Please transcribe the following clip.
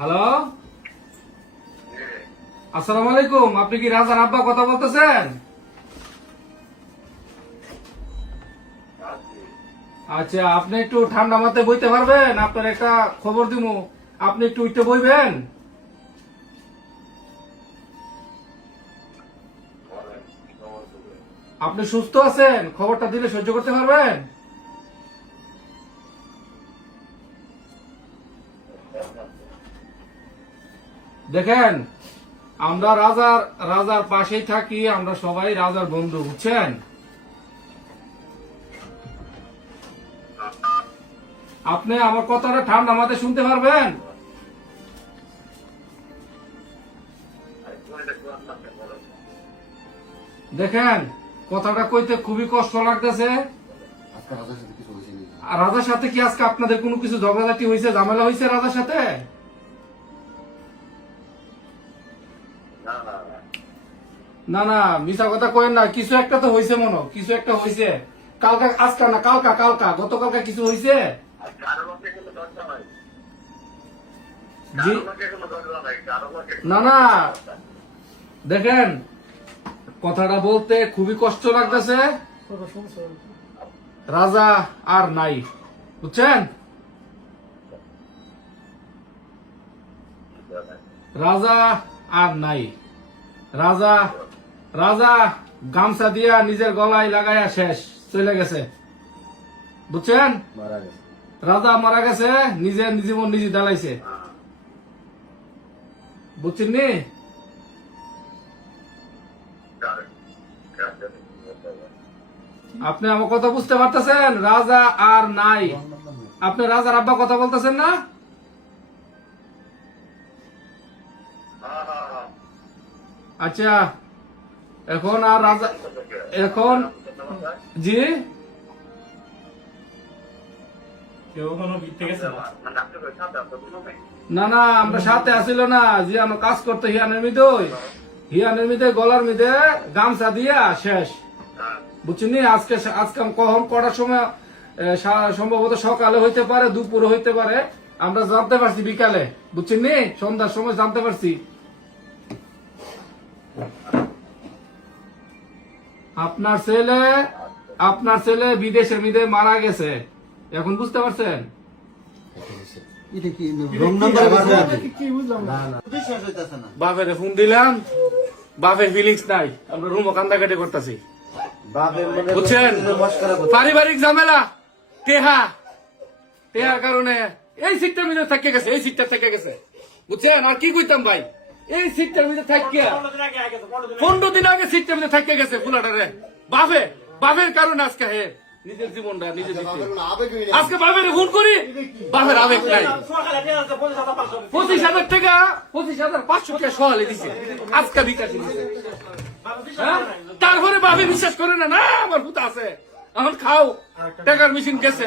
Hello, আসসালামু আলাইকুম। আপনি কি রাজার আব্বা কথা বলতেছেন? আচ্ছা, আপনি একটু ঠান্ডা মাথায় বইতে পারবেন? আপনার একটা খবর দিমু, আপনি একটু উঠতে বইবেন? আপনি সুস্থ আছেন? খবরটা দিলে সহ্য করতে পারবেন? দেখেন, আমরা রাজার রাজার পাশেই থাকি, আমরা সবাই রাজার বন্ধু, বুঝছেন? আপনি আমার কথাটা ঠান্ডা মাথায় শুনতে পারবেন? দেখেন, কথাটা কইতে খুবই কষ্ট লাগতেছে। আর রাজার সাথে কি আজকে আপনাদের কোনো কিছু ঝগড়াঝাটি হয়েছে, ঝামেলা হয়েছে রাজার সাথে? না না, মিশা কথা কয়েন না, কিছু একটা তো হয়েছে, মনে কিছু একটা হয়েছে। কালকা, আজকা না, কালকা কালকা গতকালকা কিছু হয়েছে। জি না না, দেখেন, কথাটা বলতে খুবই কষ্ট লাগতেছে। রাজা আর নাই, বুঝছেন? রাজা আর নাই। রাজা রাজা গামছা দিয়া নিজের গলায় লাগাইয়া শেষ, চলে গেছে, বুঝছেন? রাজা মারা গেছে, নিজের জীবন নিজে দালাইছে, বুঝছেন নি? আপনি আমার কথা বুঝতে পারতেছেন? রাজা আর নাই। আপনি রাজার আব্বা কথা বলতেছেন না? আচ্ছা, এখন আর রাজা, এখন জি না না, আমরা সাথে আসিল না, জিয়ানো কাজ করতে হিয়ানের মিদে গলার মিদে গামছা দিয়া শেষ, বুঝছেন? আজকে আজকে কখন কটার সময়, সম্ভবত সকালে হইতে পারে, দুপুরে হইতে পারে, আমরা জানতে পারছি বিকালে, বুঝছেন নি? সন্ধ্যার সময় জানতে পারছি। আপনার ছেলে বিদেশের মিদে মারা গেছে, এখন বুঝতে পারছেন? বাপের ফোন দিলাম, বাপের ফিলিংস নাই, আমরা রুমও কান্দাকাটি করতেছি, বুঝছেন? পারিবারিক ঝামেলা, টেহার কারণে এই সিটটার মধ্যে থেকে গেছে, এই সিটটা থেকে গেছে, বুঝছেন? আর কি কইতাম ভাই, এই সিটটার মধ্যে থাকে 15 দিন আগে সিটটার মধ্যে থেকে গেছে ফুলাটারে। বাপের কারণে আজকে হে নিজের জীবনটা নিজে দিচ্ছে। আজকে বাপের ফোন করি, বাপের আবেগ নাই। 25,000 টাকা, 25,500 টাকা সহালে দিছে, আজকে বিকাশ দিছে। তারপরে বাপে বিশ্বাস করে না, না আমার পুতা আছে, এখন খাও, টাকার মেশিন গেছে।